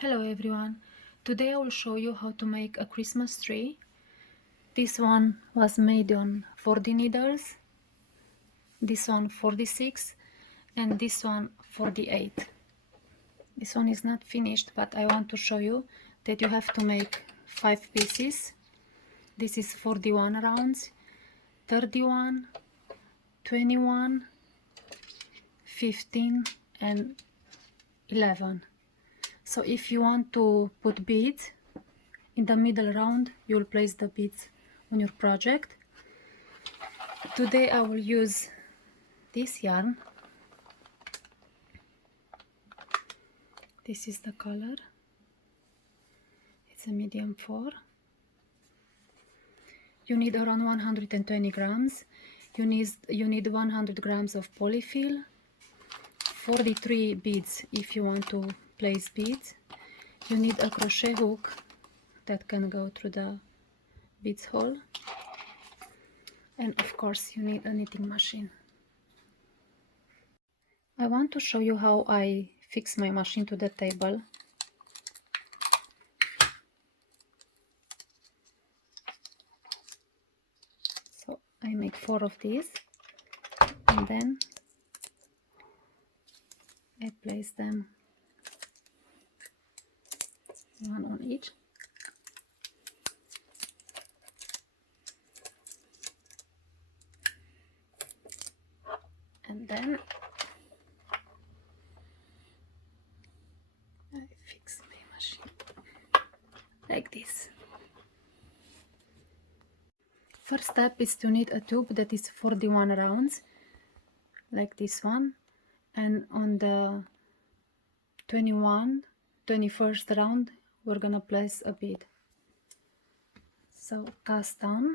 Hello everyone, today I will show you how to make a Christmas tree. This one was made on 40 needles, this one 46 and this one 48. This one is not finished, but I want to show you that you have to make 5 pieces. This is 41 rounds, 31, 21, 15 and 11. So if you want to put beads in the middle round, you'll place the beads on your project. Today I will use this yarn. This is the color. It's a medium 4. You need around 120 grams. You need 100 grams of polyfill, 43 beads if you want to place beads. You need a crochet hook that can go through the beads hole, and of course you need a knitting machine. I want to show you how I fix my machine to the table. So I make 4 of these and then I place them one on each. And then I fix my machine like this. First step is to knit a tube that is 41 rounds, like this one, and on the 21st round we're gonna place a bead. So cast down,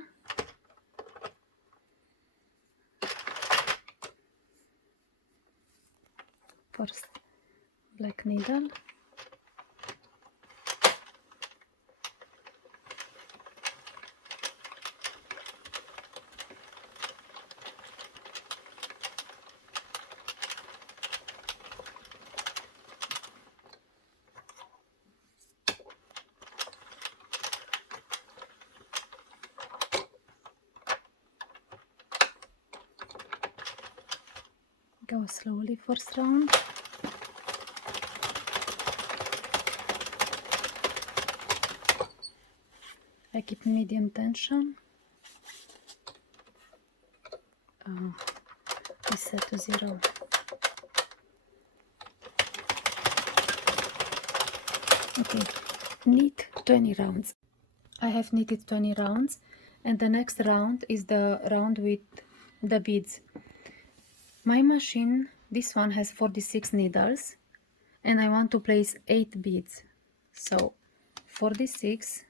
first black needle, go slowly first round, I keep medium tension, I set to 0. Okay, knit 20 rounds. I have knitted 20 rounds, and the next round is the round with the beads. My machine, this one has 46 needles and I want to place 8 beads. So 46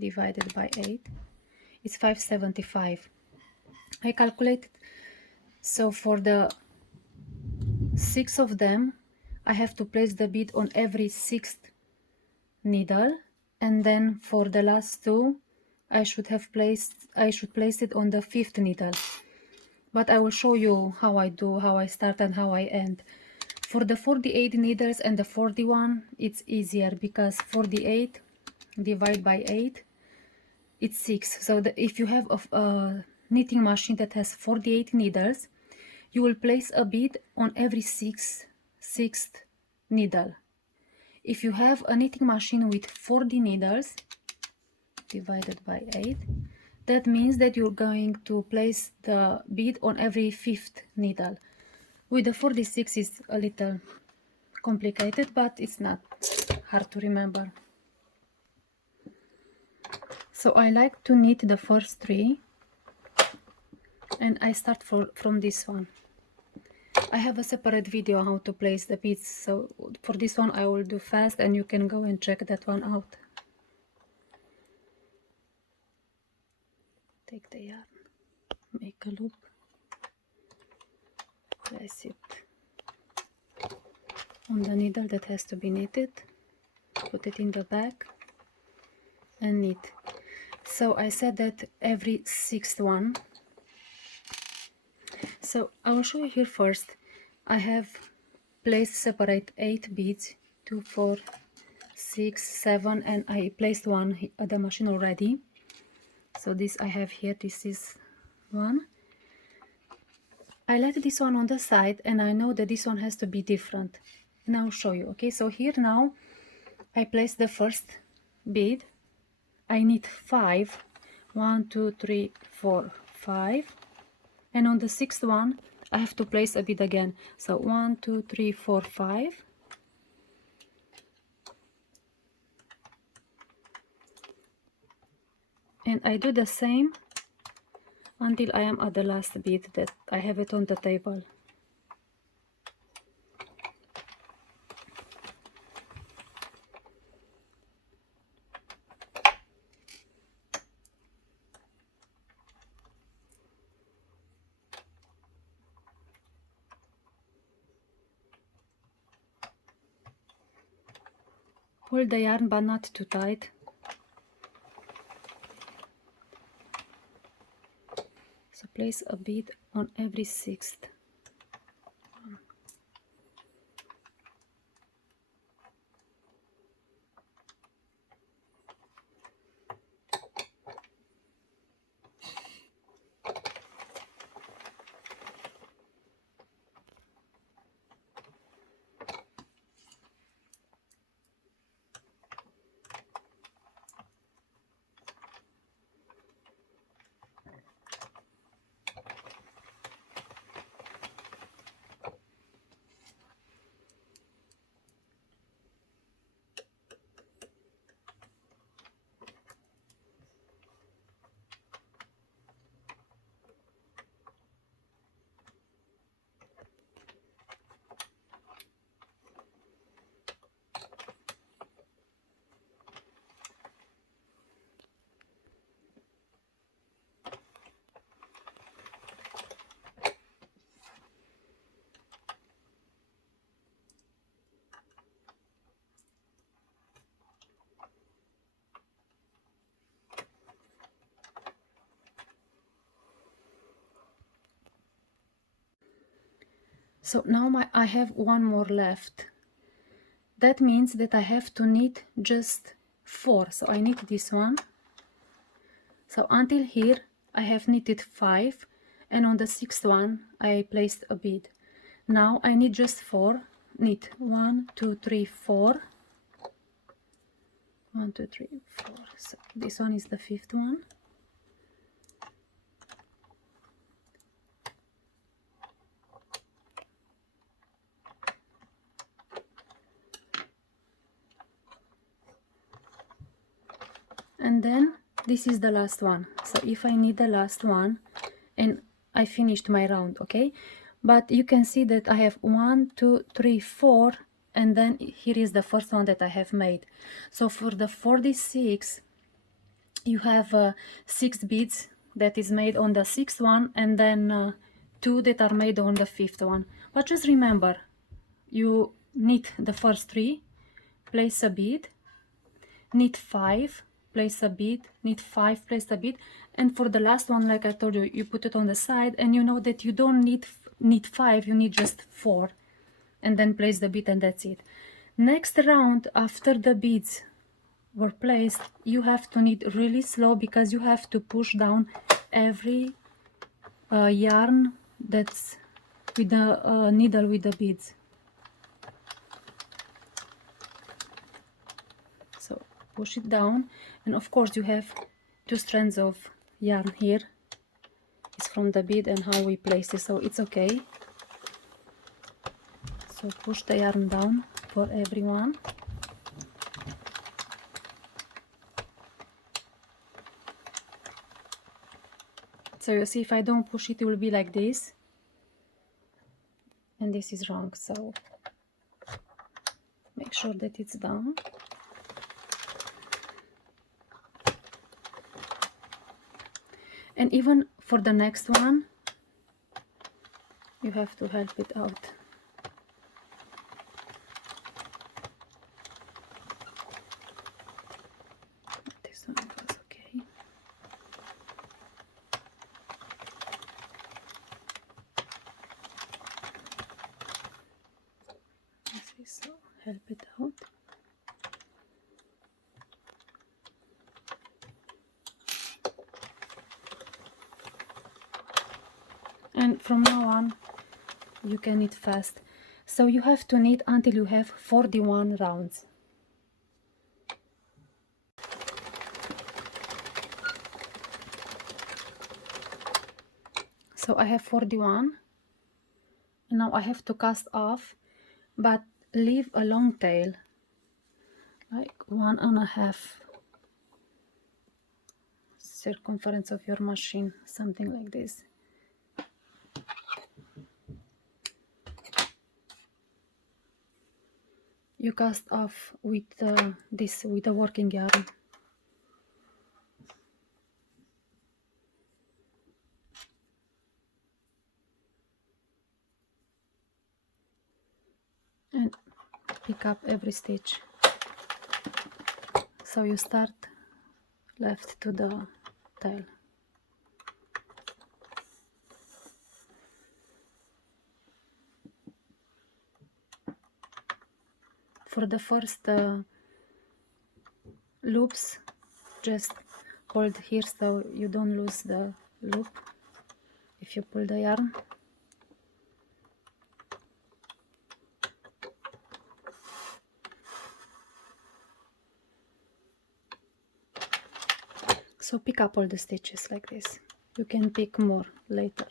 divided by 8 is 575. I calculated, so for the 6 of them I have to place the bead on every 6th needle, and then for the last 2 I should place it on the 5th needle. But I will show you how I do, how I start and how I end. For the 48 needles and the 41, it's easier because 48 divided by 8, it's 6. So if you have a knitting machine that has 48 needles, you will place a bead on every 6th needle. If you have a knitting machine with 40 needles divided by 8, that means that you're going to place the bead on every 5th needle. With the 46 is a little complicated, but it's not hard to remember. So I like to knit the first 3 and I start from this one. I have a separate video how to place the beads, so for this one I will do fast and you can go and check that one out. Take the yarn, make a loop, place it on the needle that has to be knitted, put it in the back and knit. So I said that every 6th one. So I will show you here first. I have placed separate 8 beads, 2, 4, 6, 7, and I placed one at the machine already. So this I have here, this is one. I let this one on the side, and I know that this one has to be different, and I'll show you. Okay, so here now I place the first bead. I need 5. 1, 2, 3, 4, 5, and on the sixth one I have to place a bead again. So 1, 2, 3, 4, 5, and I do the same until I am at the last bead that I have it on the table. Hold the yarn but not too tight. So place a bead on every sixth. So now I have one more left. That means that I have to knit just 4. So I knit this one. So until here I have knitted 5, and on the sixth one I placed a bead. Now I knit just 4. Knit 1, 2, 3, 4. 1, 2, 3, 4. So this one is the fifth one. And then this is the last one. So if I knit the last one, and I finished my round, okay? But you can see that I have 1, 2, 3, 4, and then here is the first one that I have made. So for the 46 you have 6 beads that is made on the sixth one, and then 2 that are made on the fifth one. But just remember, you knit the first 3, place a bead, knit 5, place a bead, knit 5, place a bead, and for the last one, like I told you, you put it on the side, and you know that you don't need knit 5, you need just 4, and then place the bead, and that's it. Next round, after the beads were placed, you have to knit really slow, because you have to push down every yarn that's with the needle with the beads. So push it down, and of course you have 2 strands of yarn here. It's from the bead and how we place it, so it's okay. So push the yarn down for everyone. So you see, if I don't push it, it will be like this, and this is wrong, so make sure that it's down. And even for the next one, you have to help it out. This one was okay. So help it out. from now on you can knit fast. So you have to knit until you have 41 rounds. So I have 41, and now I have to cast off, but leave a long tail, like 1.5 circumference of your machine, something like this. You cast off with with a working yarn. And pick up every stitch. So you start left to the tail. For the first loops, just hold here so you don't lose the loop if you pull the yarn. So pick up all the stitches like this. You can pick more later.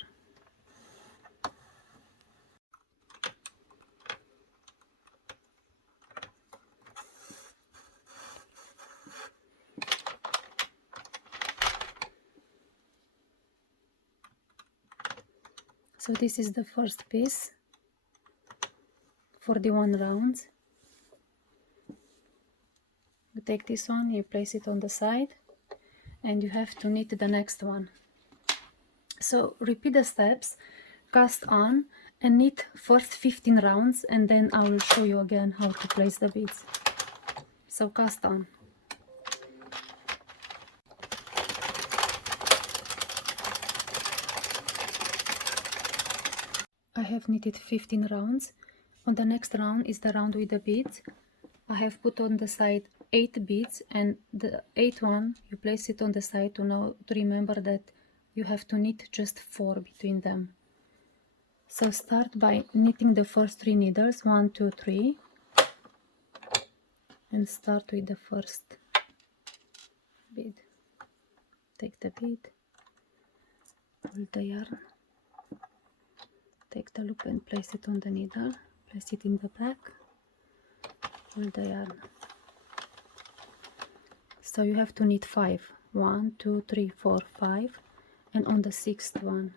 So this is the first piece, 41 rounds. You take this one, you place it on the side, and you have to knit the next one. So repeat the steps, cast on, and knit first 15 rounds, and then I will show you again how to place the beads. So cast on. I have knitted 15 rounds. On the next round is the round with the beads. I have put on the side 8 beads, and the 8th one you place it on the side to remember that you have to knit just 4 between them. So start by knitting the first 3 needles, 1, 2, 3, and start with the first bead. Take the bead, pull the yarn, take the loop and place it on the needle, place it in the back, pull the yarn. So you have to knit 5, 1, 2, 3, 4, 5, and on the 6th one.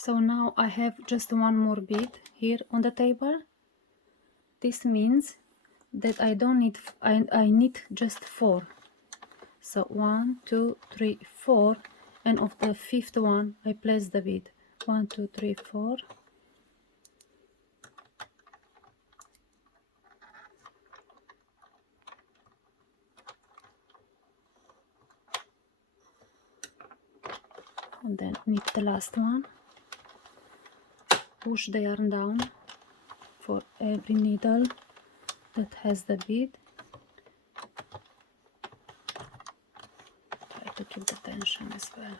So now I have just one more bead here on the table. This means that I don't need, I need just 4. So 1, 2, 3, 4, and of the 5th one I place the bead. 1, 2, 3, 4. And then knit the last one. Push the yarn down for every needle that has the bead. tension as well.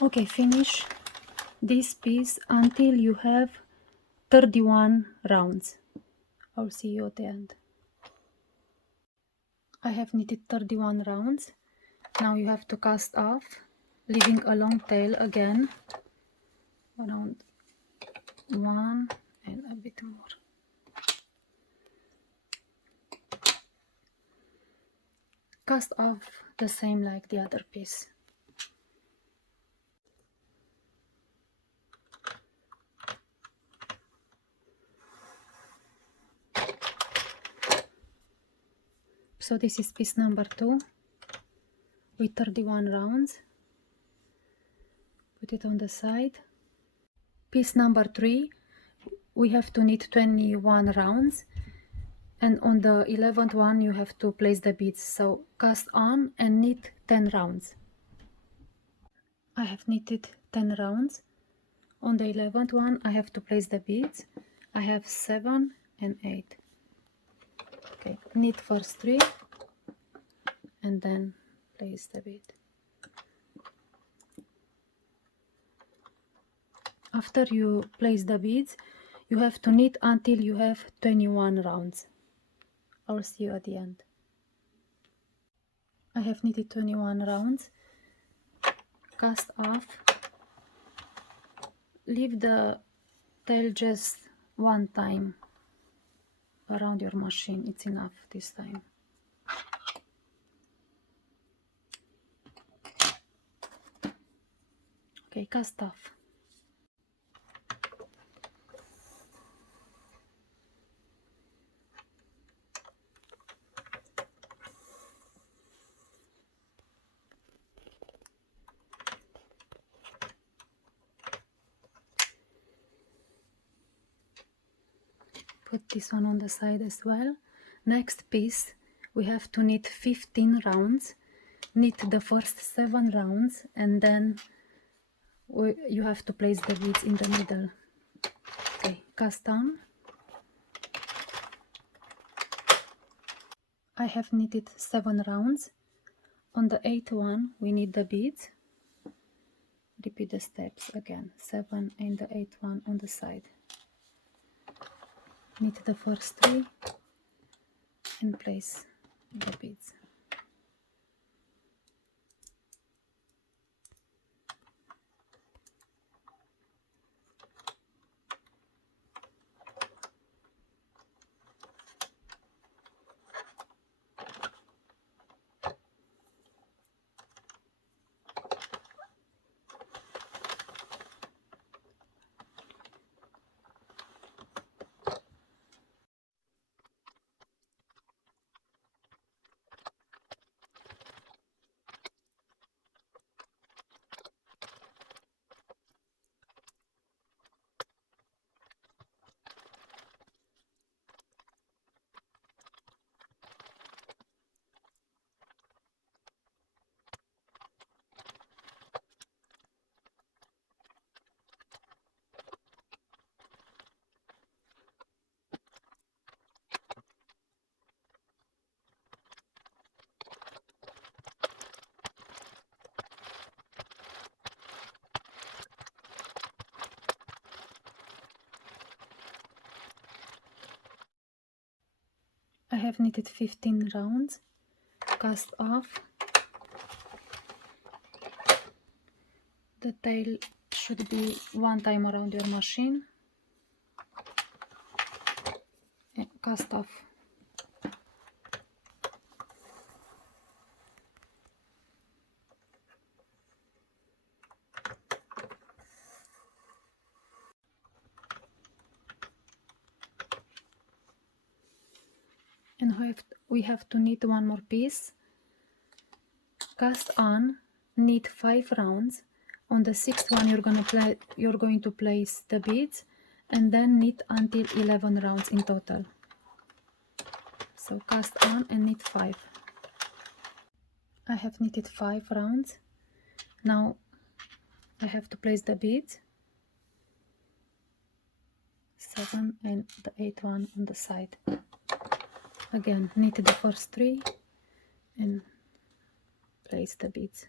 Okay, finish this piece until you have 31 rounds. I'll see you at the end. I have knitted 31 rounds. Now you have to cast off, leaving a long tail again, around 1 and a bit more. Cast off the same like the other piece. So this is piece number 2 with 31 rounds. Put it on the side. Piece number 3, we have to knit 21 rounds, and on the 11th one you have to place the beads. So cast on and knit 10 rounds. I have knitted 10 rounds. On the 11th one I have to place the beads. I have 7 and 8. Okay, knit first 3 and then place the bead. After you place the beads, you have to knit until you have 21 rounds. I'll see you at the end. I have knitted 21 rounds. Cast off. Leave the tail just one time around your machine. It's enough this time. Okay, cast off. Put this one on the side as well. Next piece, we have to knit 15 rounds. Knit the first 7 rounds and then you have to place the beads in the middle. Okay, cast on. I have knitted 7 rounds. On the 8th one we knit the beads. Repeat the steps again, 7 and the 8th one on the side. Knit the first 3 and place the beads. I have knitted 15 rounds. Cast off. The tail should be one time around your machine. And cast off. And we have to knit one more piece. Cast on, knit 5 rounds. On the 6th one you're going to place the beads and then knit until 11 rounds in total. So cast on and knit 5. I have knitted 5 rounds. Now I have to place the beads. 7 and the 8th one on the side. Again, knit the first 3 and place the beads.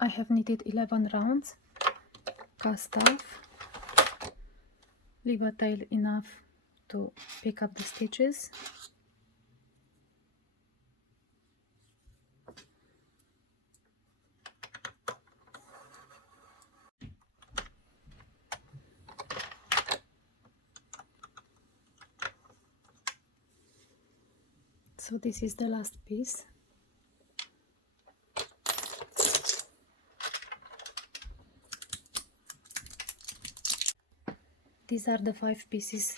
I have knitted 11 rounds, cast off, leave a tail enough to pick up the stitches. So this is the last piece. These are the 5 pieces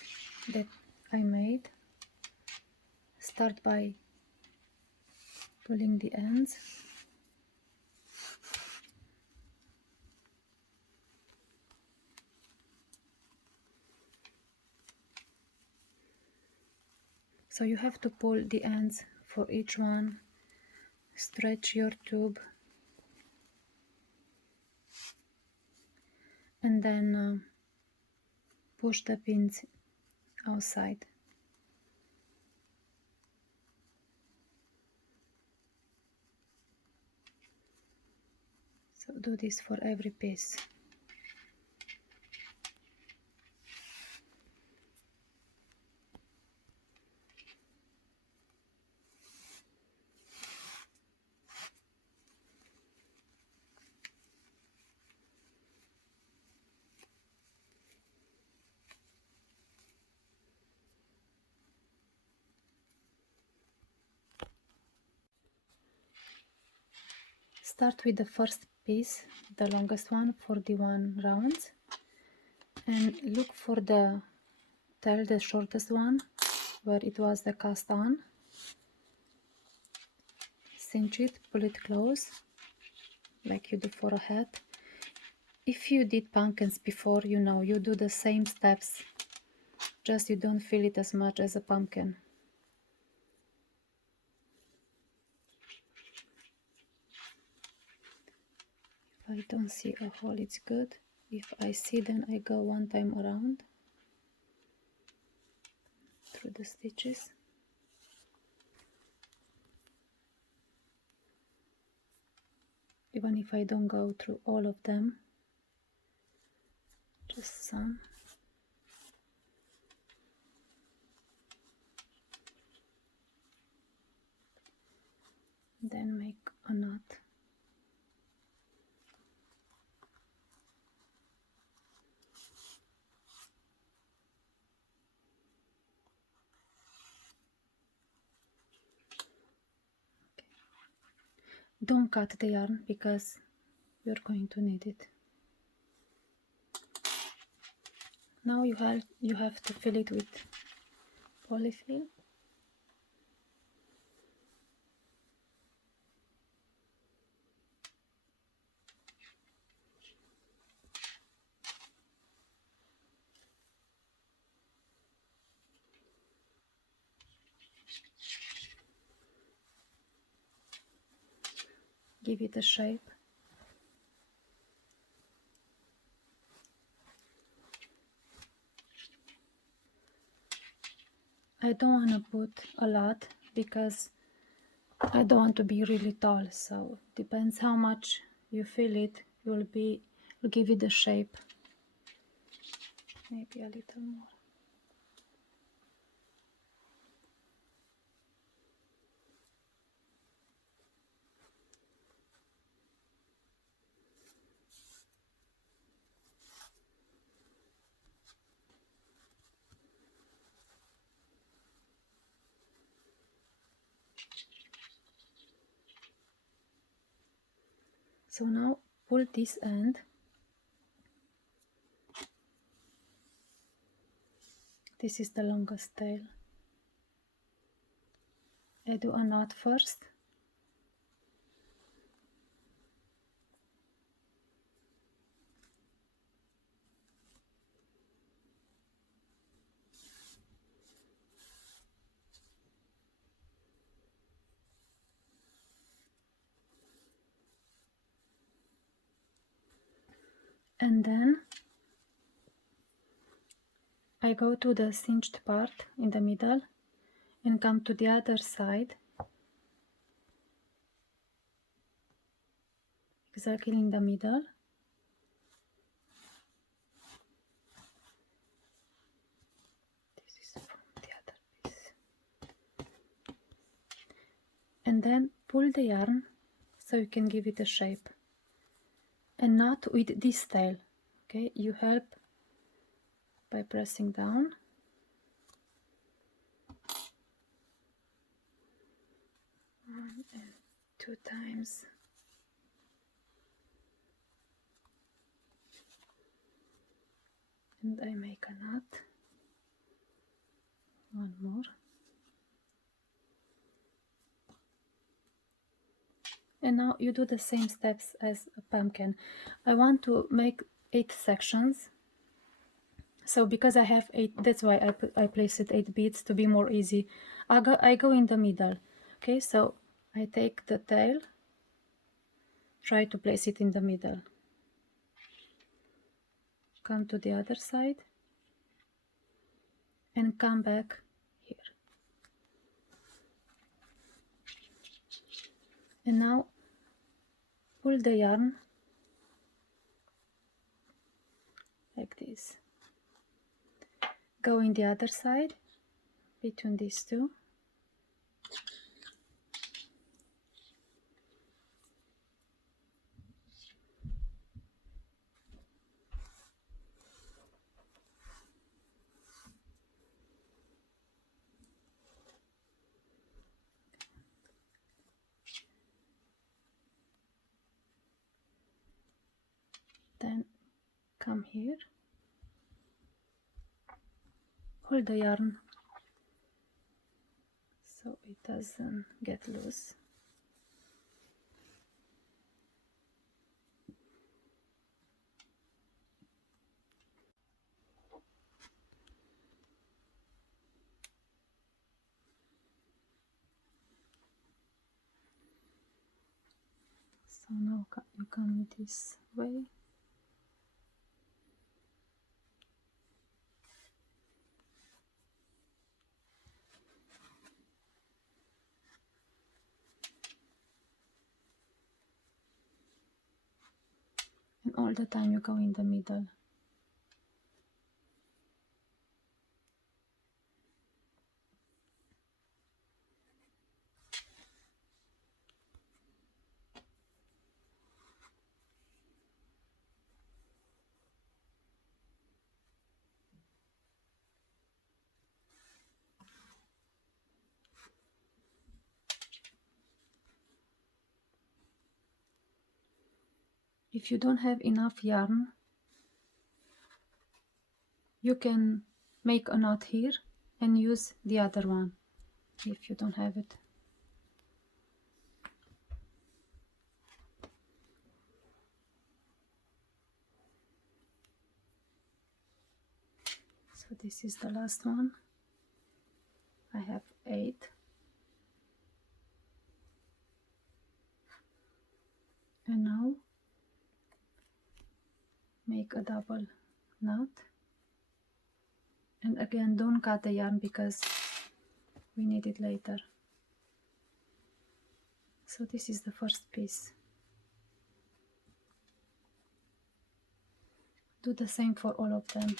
that I made. Start by pulling the ends. So you have to pull the ends for each one, stretch your tube, and then push the pins outside. So do this for every piece. Start with the first piece, the longest one, 41 rounds, and look for the tail, the shortest one, where it was the cast on. Cinch it, pull it close, like you do for a hat. If you did pumpkins before, you know, you do the same steps, just you don't feel it as much as a pumpkin. If I don't see a hole, it's good. If I see, then I go one time around through the stitches. Even if I don't go through all of them, just some. Then make a knot. Don't cut the yarn because you're going to need it. Now you have to fill it with polyfill. Give it a shape. I don't want to put a lot because I don't want to be really tall, so depends how much you fill it, will give it the shape. Maybe a little more. So now pull this end. This is the longest tail. I do a knot first. And then I go to the cinched part in the middle and come to the other side, exactly in the middle. This is from the other piece. And then pull the yarn so you can give it a shape. And not with this tail, okay? You help by pressing down. One and two times. And I make a knot. One more. And now you do the same steps as a pumpkin. I want to make 8 sections. So because I have 8, that's why I place it 8 beads to be more easy. I go in the middle. Okay, so I take the tail, try to place it in the middle. Come to the other side and come back here. And now pull the yarn like this. Go in the other side between these two. Then come here, hold the yarn so it doesn't get loose. So now you come this way. And all the time you go in the middle. If you don't have enough yarn, you can make a knot here and use the other one if you don't have it. So this is the last one. I have 8. And now make a double knot. And again, don't cut the yarn because we need it later. So this is the first piece. Do the same for all of them.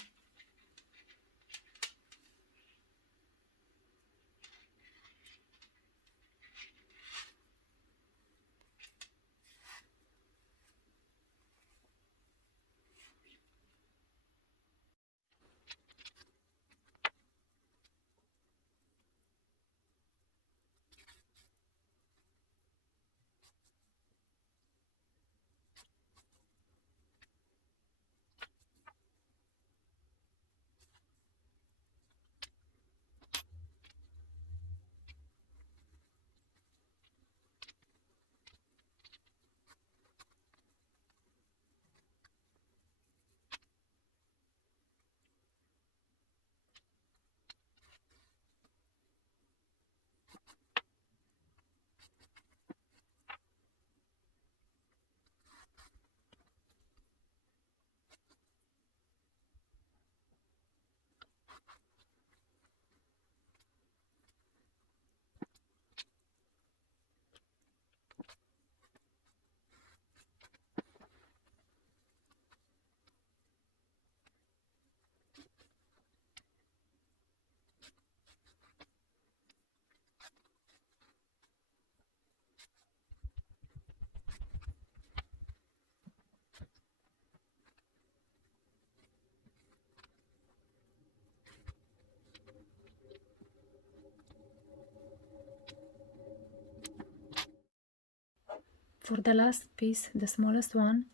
For the last piece, the smallest one,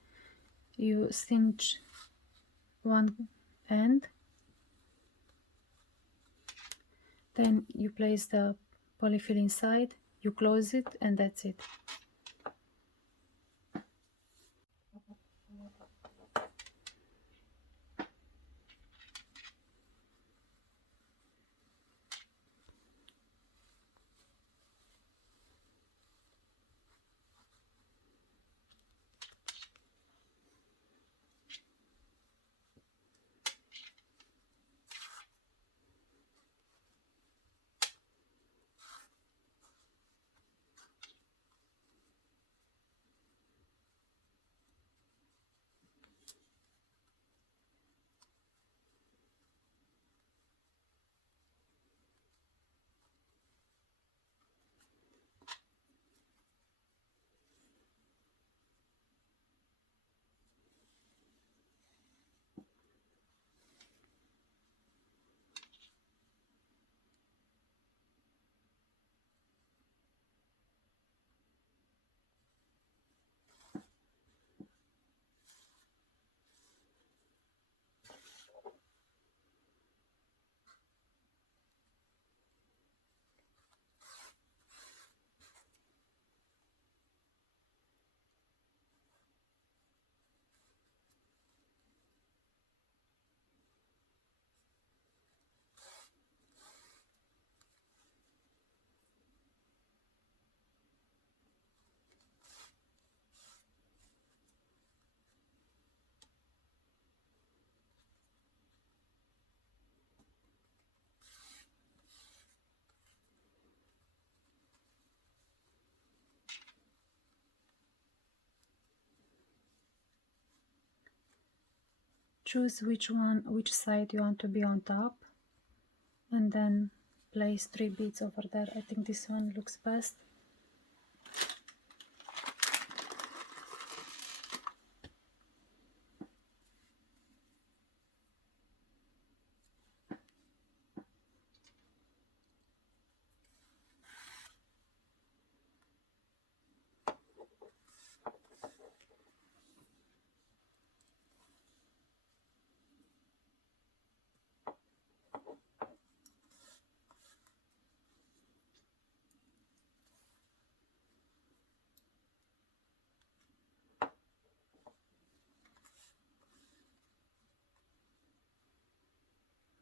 you cinch one end, then you place the polyfill inside, you close it, and that's it. Choose which side you want to be on top, and then place 3 beads over there. I think this one looks best.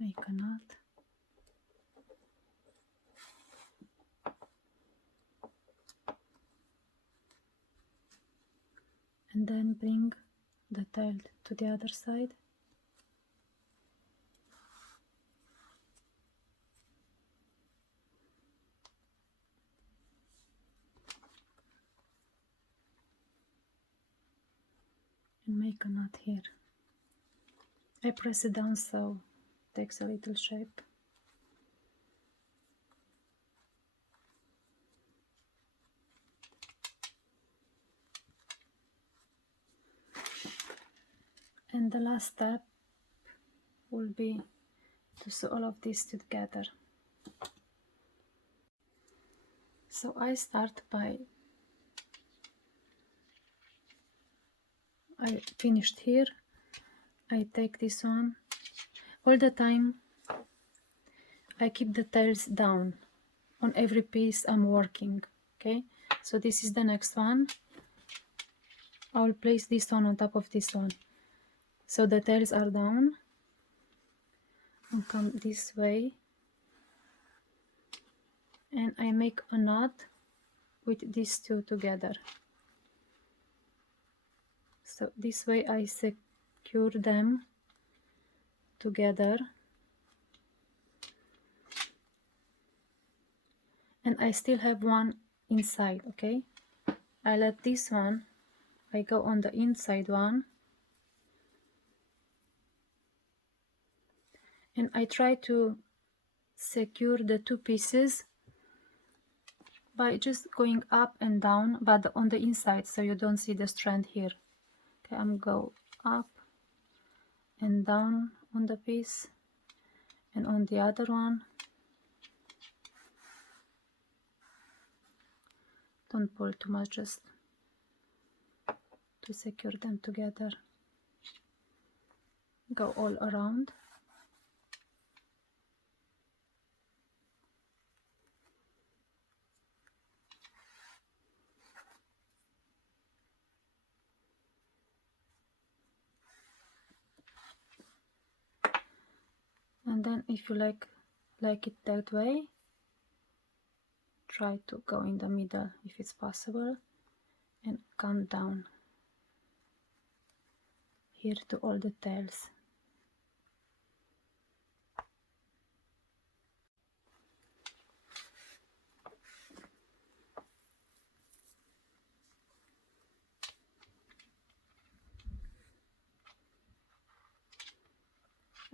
Make a knot. And then bring the tail to the other side. And make a knot here. I press it down so it takes a little shape. And the last step will be to sew all of this together. So I start by, I finished here, I take this one, all the time I keep the tails down on every piece I'm working, okay? So this is the next one, I will place this one on top of this one. So the tails are down, and come this way, and I make a knot with these two together. So this way I secure them together, and I still have one inside, okay? I let this one, I go on the inside one, and I try to secure the two pieces by just going up and down, but on the inside, so you don't see the strand here. Okay, I'm go up and down on the piece, and on the other one, don't pull too much, just to secure them together. Go all around. And then if you like it that way, try to go in the middle if it's possible and come down here to all the tails.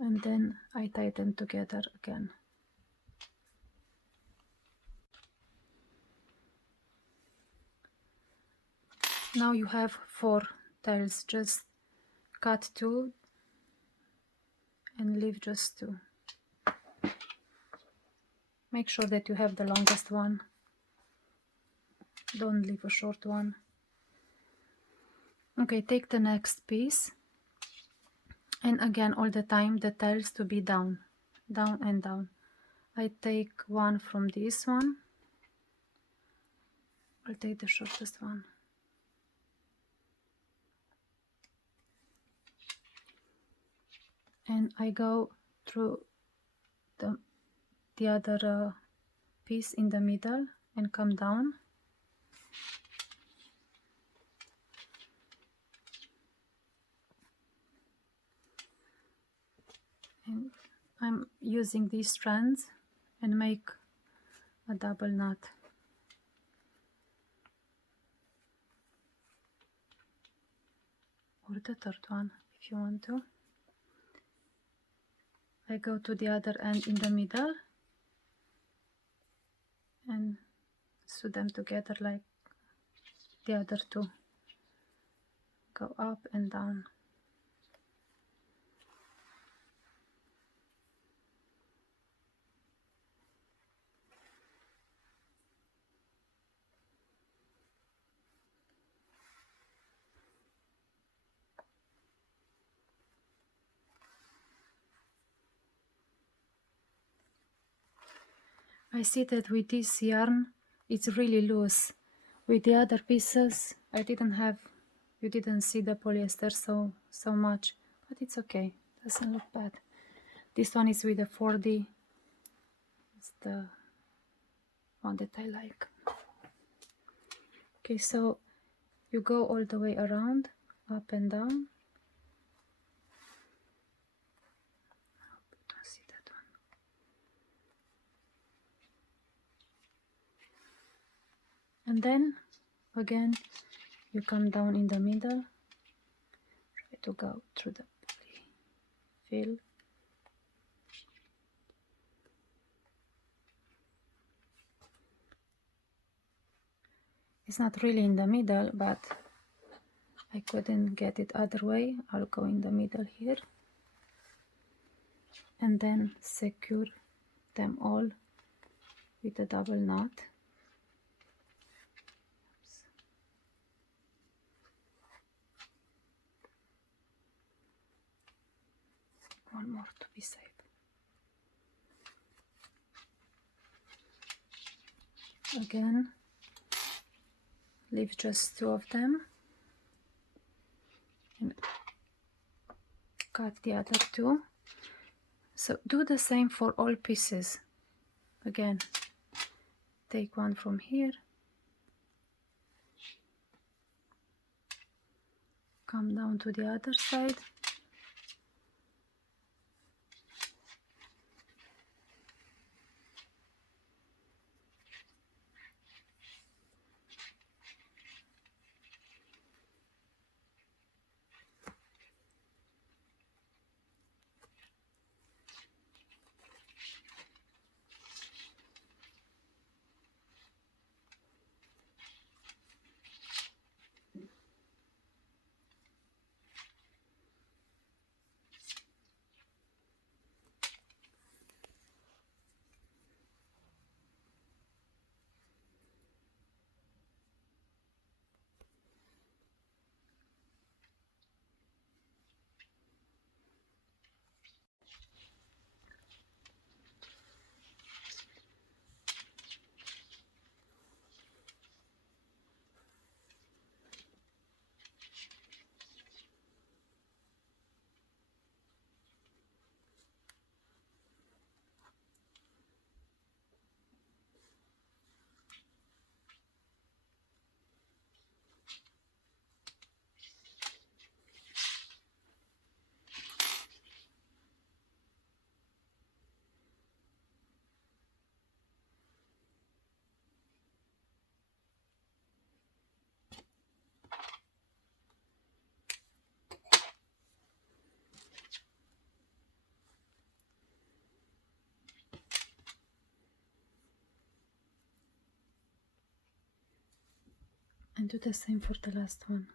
And then I tie them together again. Now you have 4 tails, just cut 2 and leave just 2. Make sure that you have the longest one. Don't leave a short one. Okay, take the next piece, and again all the time the tails to be down, down and down. I take one from this one. I'll take the shortest one. And I go through the other piece in the middle and come down. And I'm using these strands and make a double knot. Or the third one if you want to. I go to the other end in the middle and sew them together like the other two. Go up and down. I see that with this yarn it's really loose. With the other pieces you didn't see the polyester so much, but it's okay, doesn't look bad. This one is with the 4D. It's the one that I like. Okay, so you go all the way around, up and down. I hope you don't see that one. And then again you come down in the middle, try to go through the fill. It's not really in the middle, but I couldn't get it other way. I'll go in the middle here and then secure them all with a double knot. Oops. One more to be safe. Again, leave just 2 of them and cut the other 2. So do the same for all pieces. Again, take one from here, come down to the other side, And do the same for the last one.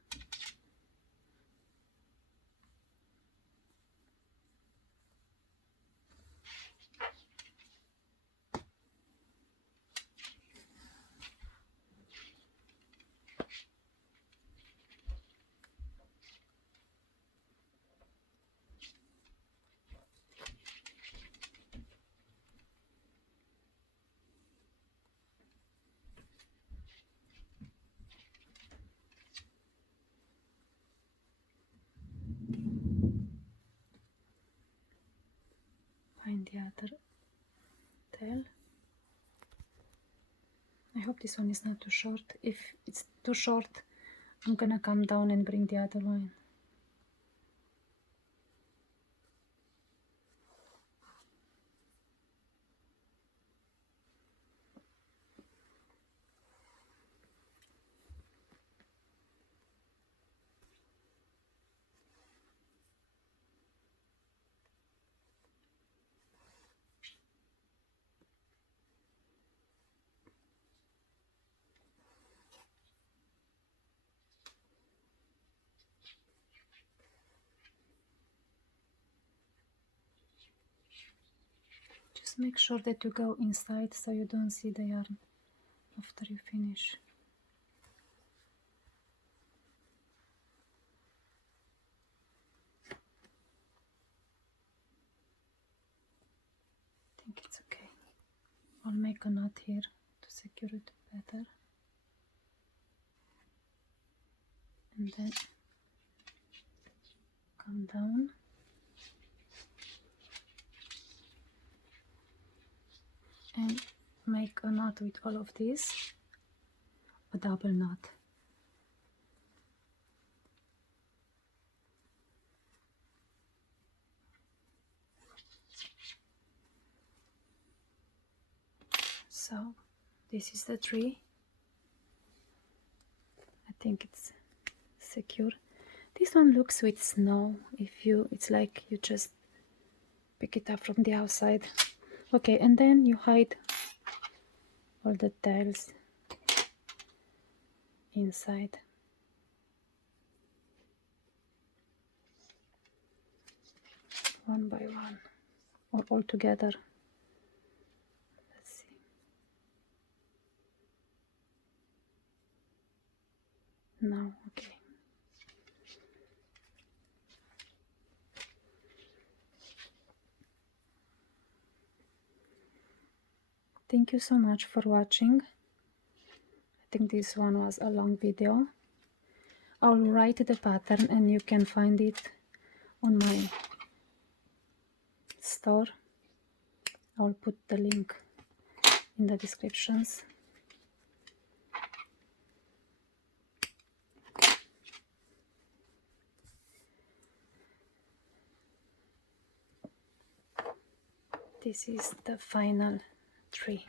Find the other tail. I hope this one is not too short. If it's too short, I'm gonna come down and bring the other one. Just make sure that you go inside so you don't see the yarn after you finish. I think it's okay. I'll make a knot here to secure it better. And then come down. And make a knot with all of these, a double knot. So this is the tree. I think it's secure. This one looks with snow. It's like you just pick it up from the outside. Okay, and then you hide all the tails inside. One by one, or all together. Let's see. Now, okay. Thank you so much for watching. I think this one was a long video. I'll write the pattern and you can find it on my store. I'll put the link in the descriptions. This is the final tree.